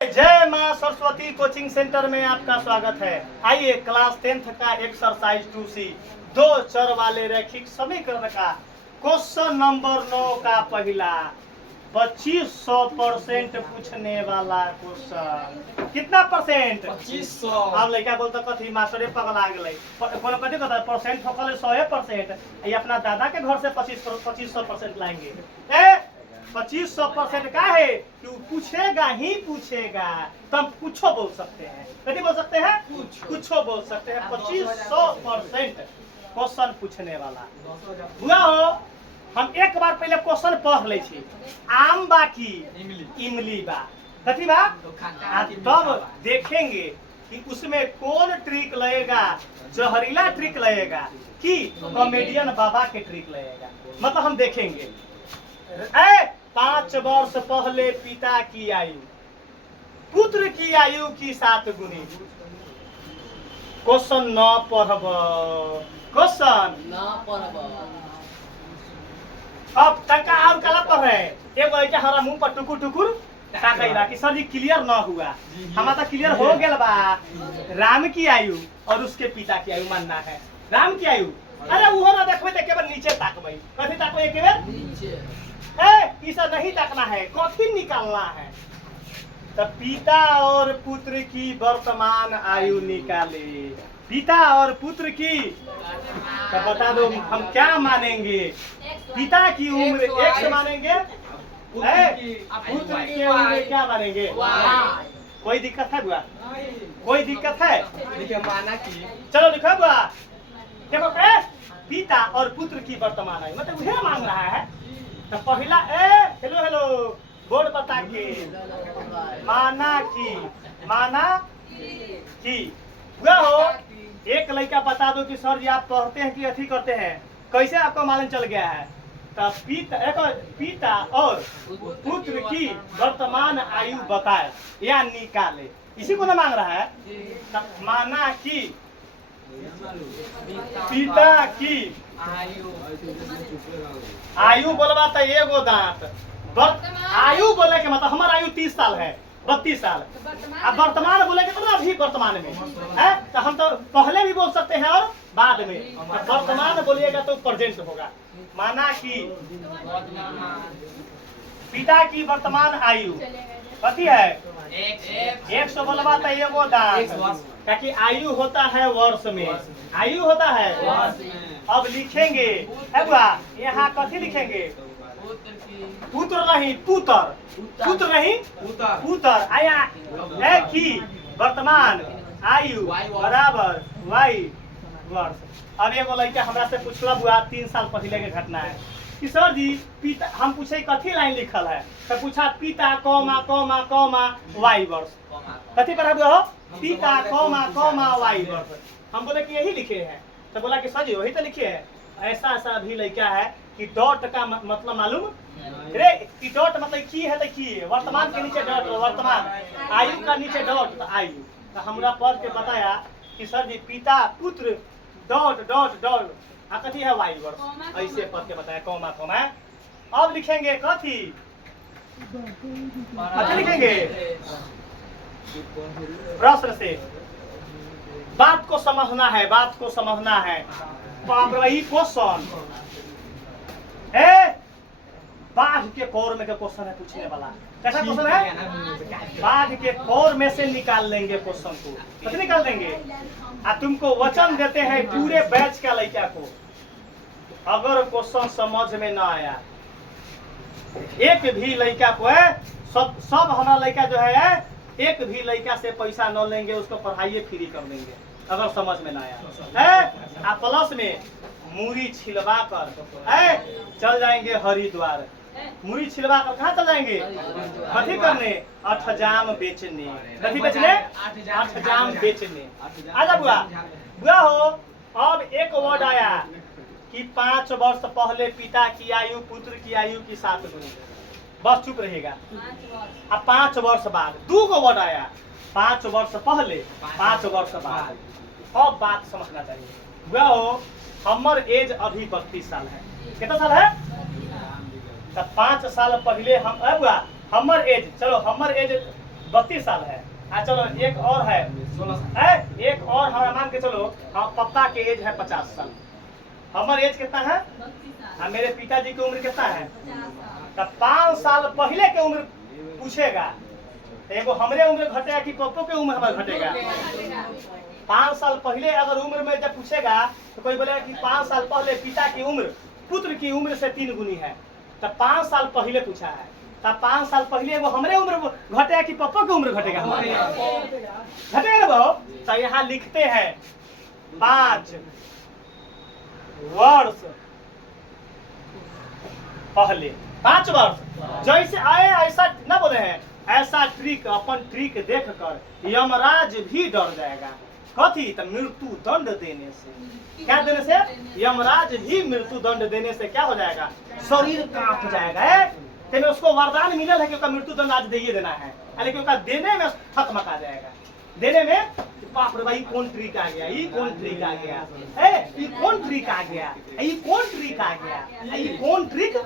जय मां Saraswati coaching centre में आपका स्वागत है। आइए क्लास 10th का एक्सरसाइज 2C दो चर वाले रैखिक समीकरण का क्वेश्चन नंबर 9 का पहला 2500% पूछने वाला क्वेश्चन। कितना परसेंट? 2500। अब लड़का बोलता कथी मास्टरे पगला गेलै कोनो कथी कहता परसेंट ठोकले 100%। ये अपना दादा के घर से 2500% लाएंगे। 2500% का है कि पूछेगा ही पूछेगा, तो हम कुछ बोल सकते हैं। कभी बोल सकते हैं कुछ बोल सकते हैं। 2500% क्वेश्चन पूछने वाला हुआ हो। हम एक बार पहले क्वेश्चन पढ़ ले छी। आम बाकी इमली बा कथी बा, तब देखेंगे कि उसमें कौन ट्रिक लगेगा, जहरीला ट्रिक लगेगा कि कॉमेडियन बाबा के ट्रिक लगेगा। मतलब हम देखेंगे 5 वर्ष पहले पिता की आयु पुत्र की आयु की 7 गुनी। क्वेश्चन न पढ़ब, क्वेश्चन ना पढ़ब। अब तका और कला पढ़ रहे एगो ऐसा हमारा मुंह पर टुकुर टुकुर ताकैला कि सर जी क्लियर ना हुआ। हमारा तो क्लियर हो गया बा। राम की आयु और उसके पिता की आयु मानना है। राम की आयु अरे वो ना देखबे तो केवल नीचे ताकबै। कथी ताकबै केवल नीचे। इसे नहीं ताकना है, कॉफी निकालना है। तो पिता और पुत्र की वर्तमान आयु निकाले। पिता और पुत्र की तो बता दो हम क्या मानेंगे। पिता की उम्र x मानेंगे, पुत्र की उम्र क्या मानेंगे। कोई दिक्कत है बुआ? कोई दिक्कत है? माना की चलो लिखो बुआ। देखो पिता और पुत्र की वर्तमान आयु मतलब उसे मांग रहा है। तो पहला हेलो हेलो बोर्ड बता के माना की हुआ हो। एक लड़का बता दो कि सर जी आप पढ़ते हैं कि अथी करते हैं, कैसे आपको मालूम चल गया है। तो पिता और पुत्र की वर्तमान आयु बताए या निकाले, इसी को ना मांग रहा है। तो माना कि पिता की आयु बोलबा तो एगो दांत। आयु बोले के मतलब हमारा आयु 30 साल है, 32 साल। अब वर्तमान बोले के तो ना अभी वर्तमान में है, तो हम तो पहले भी बोल सकते हैं और बाद में। तो वर्तमान बोलिएगा तो प्रेजेंट होगा। माना कि पिता की वर्तमान आयु कथी है 100 बोलबा तो एगो दांत, ताकि आयु होता है वर्ष में। आयु होता है अब लिखेंगे यहाँ कथी लिखेंगे, पुत्र नहीं पुत्र नहीं पुत्र आया है कि वर्तमान आयु बराबर y वर्ष। अब एगो लड़का हमरा से पूछला बुआ 3 साल पहले के घटना है कि सर जी पिता, हम पूछे कथी लाइन लिखल है, तो पूछा पिता कौमा कौमा कौमा y वर्ष। कथी पर हो पिता कौमा कौमा y वर्ष। हम बोले कि यही लिखे हैं, तो बोला कि सर जी वही तो लिखे है। ऐसा ऐसा भी लड़का है कि डॉट का मतलब मालूम रे कि डॉट मतलब की है तो की है, वर्तमान के नीचे डॉट, वर्तमान आयु का नीचे डॉट तो आयु। तो हमरा पढ़ के बताया कि सर जी पिता पुत्र डॉट डॉट डॉट कथी है वाई वर्ष। ऐसे पढ़ के बताया कौमा कौमा। अब लिखेंगे कथी लिखेंगे प्रश्न से। बात को समझना है, बात को समझना है। क्वेश्चन बाघ के कौर में का क्वेश्चन है पूछने वाला। कैसा क्वेश्चन है? बाघ के कौर में से निकाल लेंगे क्वेश्चन को। कैसे निकाल देंगे? तुमको वचन देते हैं पूरे बैच का लड़का को, अगर क्वेश्चन समझ में ना आया एक भी लड़का को सब हमारा लड़का जो है एक भी लड़का से पैसा न लेंगे, उसको पढ़ाइए फ्री कर देंगे अगर समझ में ना आया। प्लस में मूरी छिलवा कर चल जाएंगे हरिद्वार। मूरी छिलवा कर कहाँ चल जाएंगे? कथी करने? अठजाम बेचने। कथी बेचने? अठजाम बेचने। आजा बुआ हो। अब एक वर्ड आया कि 5 वर्ष पहले पिता की आयु पुत्र की आयु की 7 गुनी। बस चुप रहेगा। अब 5 वर्ष बाद 2 वर्ड आया, 5 वर्ष पहले 5 वर्ष बाद। अब बात समझना चाहिए बुआ हो। हमर एज अभी 32 साल है। कितना साल है? तो 5 साल पहले हम हमर एज, चलो हमर एज 32 साल है। चलो एक और है, एक और हम मान के चलो, हम पप्पा के एज है 50 साल, हमारे एज कितना है, मेरे पिताजी की उम्र कितना है, तो 5 साल पहले के उम्र पूछेगा, एगो हमरे उम्र घटेगा कि पप्पो के उम्र हमारे घटेगा। 5 साल पहले अगर उम्र में जब पूछेगा तो कोई बोलेगा कि 5 साल पहले पिता की उम्र पुत्र की उम्र से 3 गुनी है, तो 5 साल पहले पूछा है, तब 5 साल पहले वो हमरे उम्र घटेगा कि पप्पो की उम्र घटेगा, घटेगा ना बहु। तो यहाँ लिखते हैं 5 वर्ष पहले, 5 वर्ष जैसे आए ऐसा ना बोले हैं, ऐसा ट्रिक अपन ट्रिक देख कर यमराज भी डर जाएगा। कथी, तो मृत्यु दंड देने से, क्या देने से, यमराज भी मृत्यु दंड देने से क्या हो जाएगा, शरीर कांप जाएगा। तेने उसको वरदान मिला है कि उसका मृत्यु दंड आज दे देना है, लेकिन उसका देने में थकमका जाएगा, देने में बाप रे भाई कौन ट्रिक आ गया, ये कौन ट्रिक आ गया, ये कौन ट्रिक आ गया, ये कौन ट्रिक आ गया, ये कौन ट्रिक आ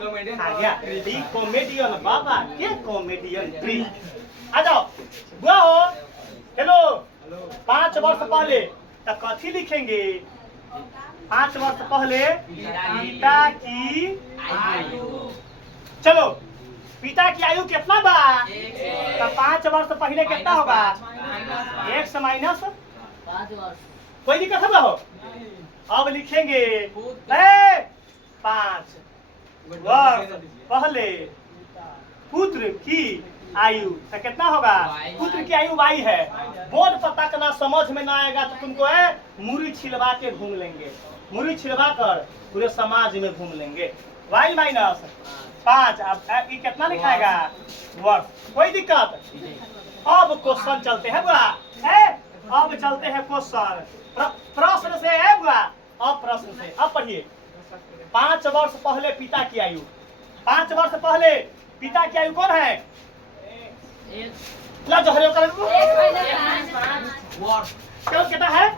गया, ये कॉमेडियन बाबा के कॉमेडियन ट्रिक। आ जाओ बुआ हो, हेलो, 5 वर्ष पहले तो कथी लिखेंगे, 5 वर्ष पहले पिता की आयु, चलो पिता की आयु कितना बा, तो 5 वर्ष पहले कितना होगा, 1 से माइनस 5 वर्ष, कोई दिक्कत है हो। अब लिखेंगे 5 वर्ष पहले पुत्र की आयु, तो कितना होगा, पुत्र की आयु y है। बोर्ड पर तकना, समझ में ना आएगा तो तुमको मुरी छिलवा के घूम लेंगे, मुरी छिलवा कर पूरे समाज में घूम लेंगे। y माइनस 5, अब ये कितना लिखाएगा, वर्ष, कोई दिक्कत। अब क्वेश्चन चलते हैं बुआ, अब चलते हैं क्वेश्चन, प्रश्न से है बुआ, अब प्रश्न से, अब पढ़िए। 5 वर्ष पहले पिता की आयु, 5 वर्ष पहले पिता की आयु कौन है, ला जोहरे कर क्यों कितना है,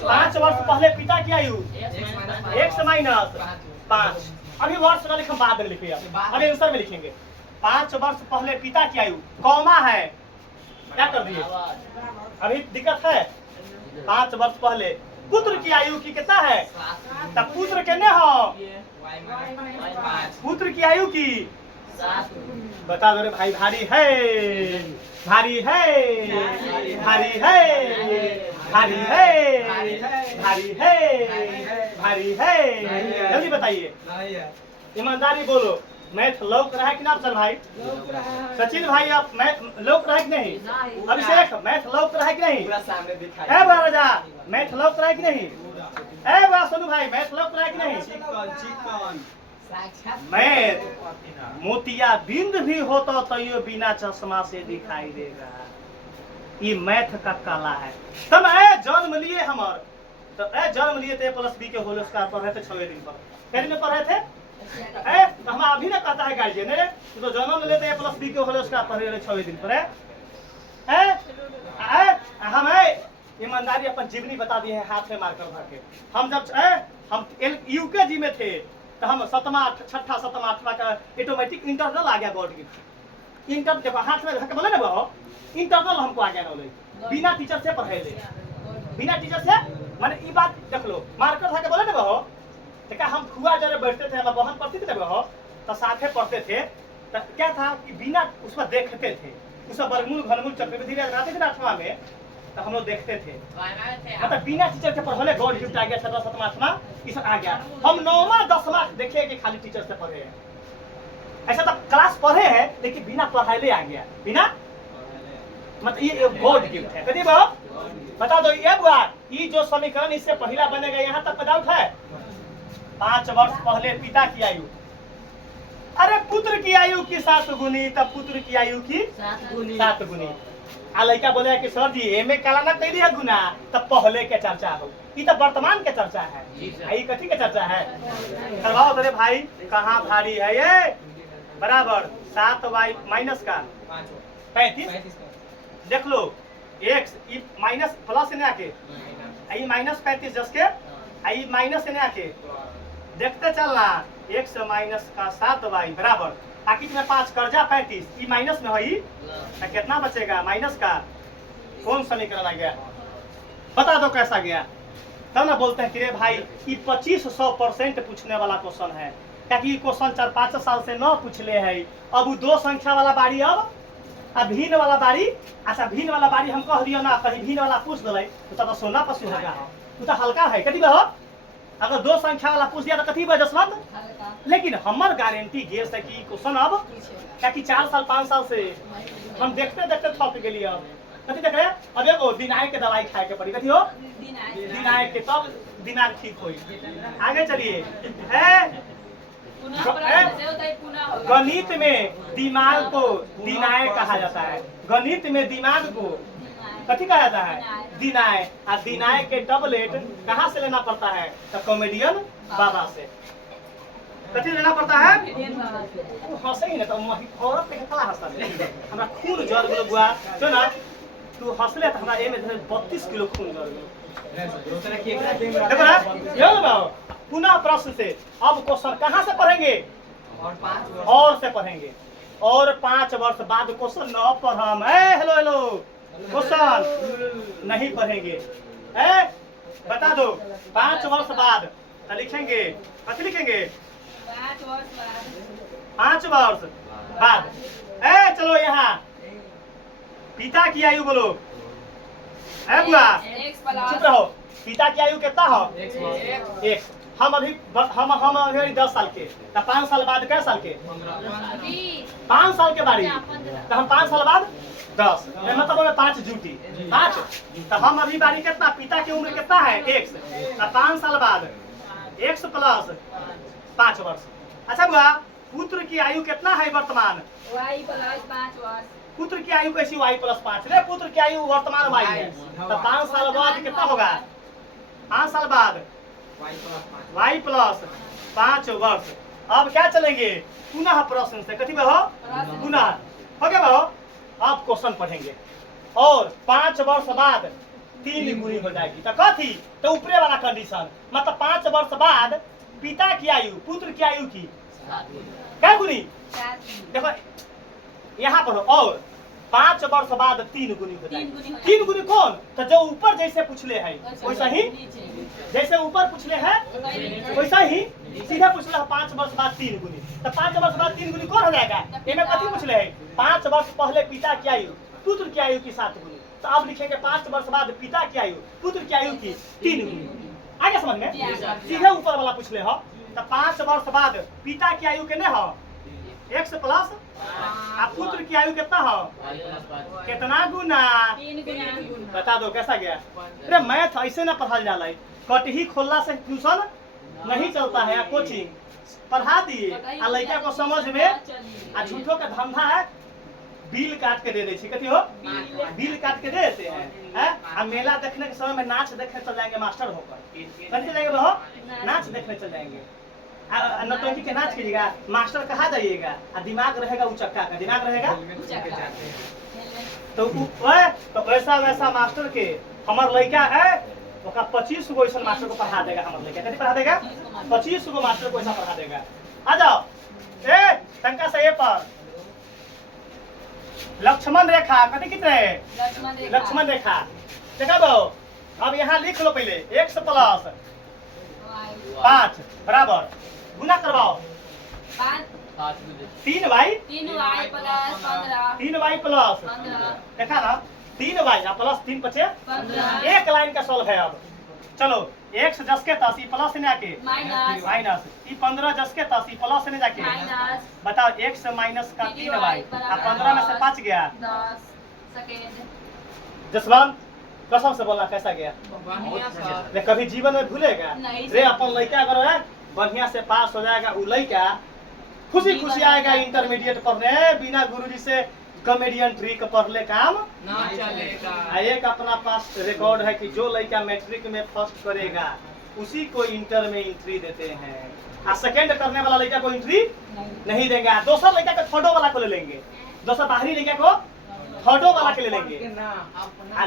5 वर्ष पहले पिता की आयु 1 से माइनस 5, अभी वर्ष ना लिखम, बाद में लिखिए, अभी आंसर में लिखेंगे। 5 वर्ष पहले पिता की आयु, कॉमा है, क्या कर दिए, अभी दिक्कत है। 5 वर्ष पहले पुत्र की आयु की कितना है, तब पुत्र कितने हो, पुत्र की आयु की बता दो रे भाई, भारी है, भारी है, भारी है, भारी है, भारी है, भारी है, जल्दी बताइए, ईमानदारी बोलो। मैथ लौक रहा है कि ना अफजल भाई, सचिन भाई आप मैथ लौक रहा है कि नहीं, अभिषेक मैथ लौक रहा है कि नहीं, है बा राजा मैथ लौक रहा है कि नहीं, है बा सोनू भाई मैथ लौक रहा है कि नहीं। मैथ मोतिया बिंद भी होता तो ये बिना चश्मा से दिखाई देगा, ये मैथ का कला है। तब जन्म लिए हमार, तो जन्म लिए थे प्लस बी के होल स्क्वायर पर रहते 6 दिन पर, कितने में पढ़े थे, तो हम अभी ना कहता है गार्जियन ने तो जन्म लेते हैं प्लस बी के होल स्क्वायर पर रहे 6 दिन पर हम ईमानदारी अपन जीवनी बता दिए हैं, हाथ में मारकर भर के। हम जब हम यूकेजी में थे तो हम 7वां 6ठा 7वां 8वां का ऑटोमेटिक इंटरनल आ गया, बोर्ड की इंटर देखो हाथ में धक्के बोले ना वो इंटरनल हमको आ गया नॉलेज, बिना टीचर से पढ़े ले, बिना टीचर से, माने ये बात देख लो, मार्कर धक्के बोले ना वो, तो क्या हम खुआ जरा बैठते थे, हम बहन पढ़ती थी ना वो, तो साथे पढ़ते थे, तो क्या था कि बिना उसमें देखते थे, उसमें वर्गमूल घनमूल चक्रवृद्धि बनाते थे ना 8वां में, तो हम लोग देखते थे, मतलब बिना टीचर के पढ़े गॉड गिफ्ट आ गया 6वां 7वां 8वां ये सब आ गया। हम 9वां 10वां देखे कि खाली टीचर से पढ़े हैं, ऐसा तो क्लास पढ़े हैं लेकिन बिना पढ़ाई आ गया, बिना मतलब ये गॉड गिफ्ट है। कभी बाप बता दो ये बुआ, ये जो समीकरण इससे पहला बनेगा यहाँ तक डाउट है। 5 वर्ष पहले पिता की आयु, अरे पुत्र की आयु की 7 गुनी, तब पुत्र की आयु की 7 गुनी। आ लड़का बोले कि सर जी एमे काला ना कैली है गुना, तब पहले के चर्चा हो, ये तो वर्तमान के चर्चा है, ये कथी के चर्चा है, करवाओ तेरे भाई कहाँ भारी है ये, बराबर 7y माइनस का 35, देख लो x माइनस प्लस ने आके आई माइनस 35 जस के माइनस ने आके देखते चलना, x माइनस का 7y बराबर पाकिट में 5 कर्जा 35 ई माइनस में है तो कितना बचेगा माइनस का कौन समीकरण आ गया बता दो कैसा गया तब ना बोलते हैं कि रे भाई ये 2500% पूछने वाला क्वेश्चन है क्योंकि ये क्वेश्चन 4-5 साल से न पूछले है अब वो 2 संख्या वाला बारी अब भिन्न वाला बारी अच्छा भिन्न वाला बारी हम कह दियो ना कहीं भिन्न वाला पूछ दिले तो सोना पशु होगा तो हल्का है कथी बहो अगर 2 संख्या वाला पूछ दिया तो कथी बह जसवंत लेकिन हमर गारंटी गेस है कि क्वेश्चन अब क्योंकि 4 साल 5 साल से हम देखते देखते थक गेलिए अब कथी देख रहे अब एगो दिनाय के दवाई खाए के पड़ी कथी हो दिनाय के तब दिमाग ठीक होई आगे चलिए है गणित में दिमाग को दिनाय कहा जाता है गणित में दिमाग को कथी कहा जाता है दिनाय और दिनाय के डबलेट कहाँ से लेना पड़ता है तो कॉमेडियन बाबा से कथी लेना पड़ता है हंसे ही ना तो औरत के कला हंसा हमरा खून जर गेल बुआ जो ना तू हंसले तो हमरा ए में 32 किलो खून जर गेल देखो ना यो ना पुनः प्रश्न से अब क्वेश्चन कहाँ से पढ़ेंगे और से पढ़ेंगे और 5 वर्ष बाद क्वेश्चन न पढ़म हेलो हेलो क्वेश्चन नहीं पढ़ेंगे बता दो 5 वर्ष बाद तो लिखेंगे कथी लिखेंगे 5 वर्ष बाद चलो यहाँ पिता की आयु बोलो बुआ चुप रहो पिता की आयु कितना हो 1 हम अभी 10 साल के तो 5 साल बाद कै साल के 5 साल के बारी तो हम 5 साल बाद 10 मतलब 5 जूटी 5 तो हम अभी बारी कितना पिता की उम्र कितना है 1 तो 5 साल बाद 1 प्लस 5 वर्ष अच्छा बुआ पुत्र की आयु कितना है वर्तमान y + 5 वर्ष पुत्र की आयु कैसी y + 5 रे पुत्र की आयु वर्तमान y है तो 5 साल बाद कितना होगा 5 साल बाद y + 5 वर्ष अब क्या चलेंगे पुनः प्रश्न से कथी में हो पुनः हो गया बहो अब क्वेश्चन पढ़ेंगे और 5 वर्ष बाद 3 गुनी हो जाएगी तो कथी तो ऊपरे वाला कंडीशन मतलब 5 वर्ष बाद पिता की आयु पुत्र की आयु की क्या गुनी देखो यहाँ पर और 5 वर्ष बाद 3 गुनी हो जाएगी 3 गुनी कौन तो जो ऊपर जैसे पूछले है वैसा ही जैसे ऊपर पूछले है वैसा ही सीधा पूछले है 5 वर्ष बाद 3 गुनी तो 5 वर्ष बाद 3 गुनी कौन हो जाएगा इनमें कथी पूछले है 5 वर्ष पहले पिता की आयु पुत्र की आयु की 7 गुनी तो अब लिखेंगे 5 वर्ष बाद पिता की आयु पुत्र की आयु की 3 गुनी आगे समझ में सीधे ऊपर वाला पूछले हो तो 5 वर्ष बाद पिता की आयु के हो x प्लस पुत्र की आयु कितना हो कितना गुना 3 गुना बता दो कैसा गया अरे मैथ ऐसे ना पढ़ल जाला कटही खोलना से ट्यूशन नहीं चलता है कोचिंग पढ़ा दिए आ लड़का को समझ में आ झूठों का धंधा है बिल काट के दे दे कथी हो बिल काट के दे देते हैं आ मेला देखने के समय में नाच देखने चल जाएंगे मास्टर होकर कथी जाएंगे बहो नाच देखने चल जाएंगे नौटंकी के नाच कीजिएगा मास्टर कहाँ जाइएगा दिमाग रहेगा उचक्का का दिमाग रहेगा तो वैसा वैसा मास्टर के हमार लड़का है 25 गो ऐसा मास्टर को पढ़ा देगा हमारे लड़का कैसे पढ़ा देगा 25 गो मास्टर को ऐसा पढ़ा देगा आ जाओ टंका से पर लक्ष्मण रेखा कथी कितने लक्ष्मण रेखा देखा दो अब यहाँ लिख लो पहले x + 5 बराबर गुना करवाओ 3y प्लस देखा ना 3y प्लस 3 + 5 एक लाइन का सॉल्व है अब चलो x जस के 80 प्लस ने आके माइनस 15 जस के 80 प्लस ने जाके बताओ x माइनस का 3y 15 में से 5 गया 10 सेकंड जसवंत कसम से बोलना कैसा गया रे कभी जीवन में भूलेगा रे अपन लड़का अगर है बढ़िया से पास हो जाएगा उ लड़का खुशी खुशी आएगा इंटरमीडिएट पढ़ने बिना गुरुजी से कॉमेडियन ट्रिक पढ़ले काम ना चलेगा। एक अपना पास रिकॉर्ड है कि जो लड़का मैट्रिक में फर्स्ट करेगा उसी को इंटर में एंट्री देते हैं और सेकंड करने वाला लड़का को एंट्री नहीं देंगे दूसरा लड़का को थर्डो वाला को ले लेंगे दूसरा बाहरी लड़का को थर्डो वाला के ले लेंगे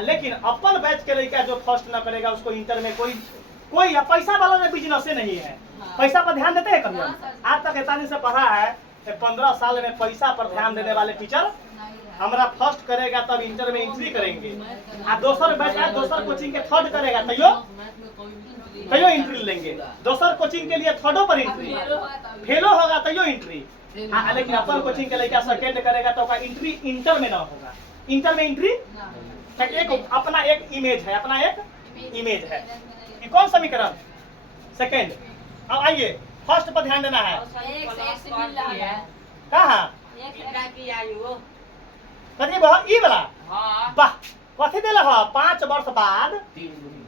लेकिन अपन बैच के लड़का जो फर्स्ट न करेगा उसको इंटर में कोई पैसा वाला बिजनेस नहीं है पैसा पर ध्यान देते हैं कभी आज तक इतना से पढ़ा है 15 साल में पैसा पर ध्यान देने वाले टीचर हमारा फर्स्ट करेगा तब इंटर में एंट्री करेंगे, आ दोसर बैठा दोसर कोचिंग के थर्ड करेगा तैयो एंट्री लेंगे, दोसर कोचिंग के लिए थर्डो पर एंट्री, फेलो होगा तैयो एंट्री। हाँ, लेकिन अपन कोचिंग के लड़का सेकेंड करेगा तो एंट्री इंटर में ना होगा, इंटर में एंट्री एक अपना एक इमेज है, अपना एक इमेज है। ये कौन समीकरण? सेकेंड। अब आइए फर्स्ट पर ध्यान देना है। कहाँ कथी बहुत ई वाला वाह कथी देला है 5 वर्ष बाद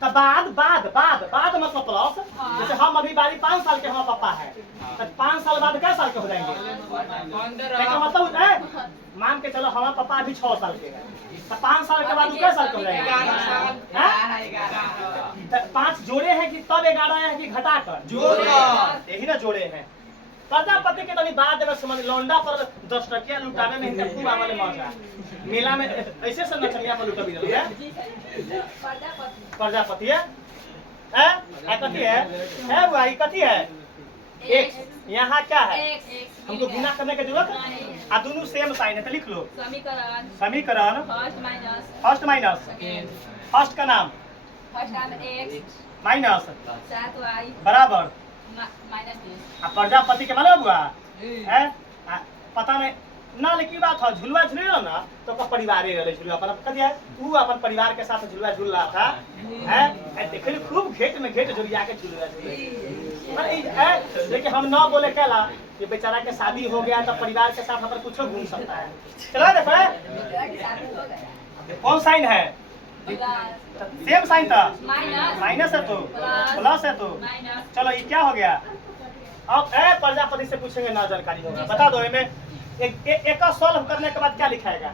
तो बाद मतलब प्लस। जैसे हम अभी बारी 5 साल के हम पापा है तो 5 साल बाद क्या साल के हो जाएंगे? मतलब मान के चलो हमारा पापा अभी 6 साल के है तो 5 साल के बाद क्या साल के हो जाएंगे? 5 जोड़े हैं कि तब 11 है कि घटाकर जोड़े? यही ना जोड़े हैं। प्रजापति के तनी बाद में समझ लौंडा पर 10 टकिया लुटावे में इनका खूब आवाले मजा मेला में ऐसे से नचनिया पर लुटा भी है। प्रजापति है कथी है भाई कथी है? एक यहाँ क्या है? हमको गुना करने की जरूरत है। आ दोनों सेम साइन है तो लिख लो समीकरण फर्स्ट माइनस फर्स्ट का नाम माइनस बराबर प्रजापति के मालूम हुआ है? पता नहीं ना लेकिन बात है झुलवा झूल ना तो परिवार झुलवा अपन कथी है तू अपन परिवार के साथ झुलवा झूल रहा था है देखे खूब घेट में घेट जुड़िया के झुलवा झूल। लेकिन हम ना बोले कहला ये बेचारा के शादी हो गया तो परिवार के साथ अपन कुछ घूम सकता है। चलो देखो कौन साइन है? सेम साइन था माइनस है तो प्लस है तो चलो ये क्या हो गया? अब प्रजापति से पूछेंगे ना जानकारी होगा बता दो इनमें एक सॉल्व करने के बाद क्या लिखाएगा?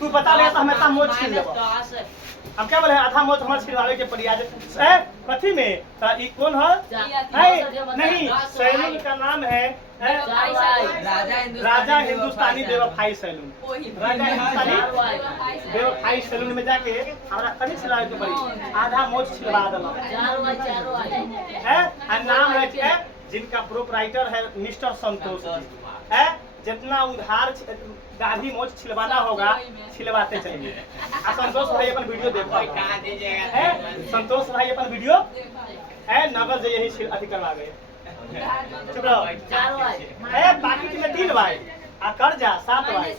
तू बता ले तो हमें इतना मोच छीन लेबो। हम क्या बोले आधा मोच हमर छिलवावे के पड़ी आज कथी में तो ई कौन है? नहीं सैलून का नाम है राजा हिंदुस्तानी बेवफाई सैलून। राजा हिंदुस्तानी बेवफाई सैलून में जाके हमारा कथी छिलवावे के पड़ी आधा मोच छिलवा देला है। नाम है जिनका प्रोपराइटर है मिस्टर संतोष है। जितना उधार दाढ़ी मोछ छिलवाना होगा छिलवाते चलिए। संतोष भाई अपन वीडियो देखो है संतोष भाई अपन वीडियो है नगर से यही अथी करवा गए। चुप रहो बाकी में 3 भाई आ कर जा 7 भाई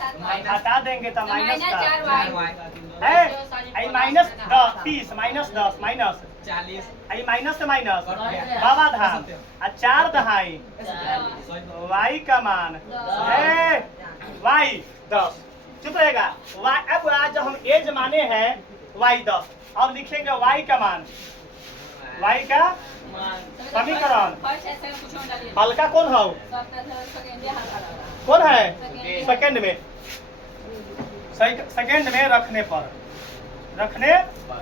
हटा देंगे तो माइनस है माइनस 30 माइनस 10 माइनस 40 आई माइनस से माइनस बाबा धाम 4 दहाई वाई का मान वाई 10 चुप रहेगा। अब आज हम एज माने हैं वाई 10 अब लिखेंगे वाई का मान वाई का समीकरण हल्का कौन हो कौन है? सेकंड में रखने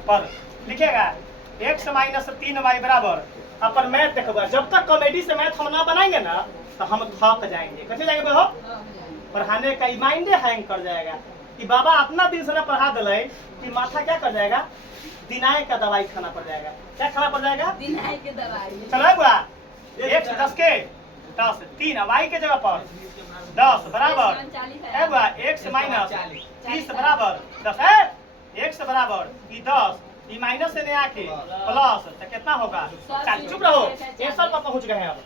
पर लिखेगा x माइनस 3y बराबर। अपन मैथ देखोगा जब तक कॉमेडी से मैथ हम ना बनाएंगे ना तो हम थक जाएंगे। कैसे जाएंगे हो? पढ़ाने का माइंडे हैंग कर जाएगा कि बाबा अपना दिन से ना पढ़ा दिले कि माथा क्या कर जाएगा? दिनाए का दवाई खाना पड़ जाएगा। क्या खाना पड़ जाएगा? दिनाए के दवाई। चलो बुआ 1 10 के 10 3 y के जगह पर 10 बराबर है बुआ x माइनस 30 बराबर 10 है x बराबर ये 10 ये माइनस से नहीं आके प्लस तो कितना होगा 40। चुप रहो 1 साल पर पहुंच गए हैं। अब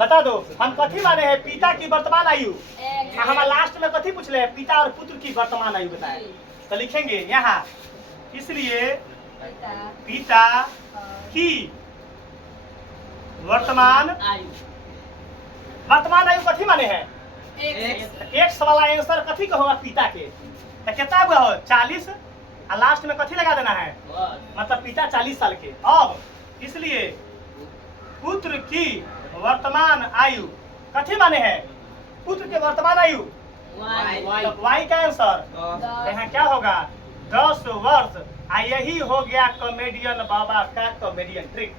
बता दो हम कथी माने हैं पिता की वर्तमान आयु। हम लास्ट में कथी पूछ ले पिता और पुत्र की वर्तमान आयु बताए तो लिखेंगे यहाँ इसलिए पिता की वर्तमान आयु कथी माने हैं? x वाला आंसर कथी का होगा पिता के तो कितना हुआ हो 40 और लास्ट में कथी लगा देना है मतलब पिता 40 साल के। अब इसलिए पुत्र की वर्तमान आयु कथी माने हैं? पुत्र के वर्तमान आयु y का आंसर यहाँ क्या होगा 10 वर्ष। यही हो गया कॉमेडियन बाबा का कॉमेडियन ट्रिक।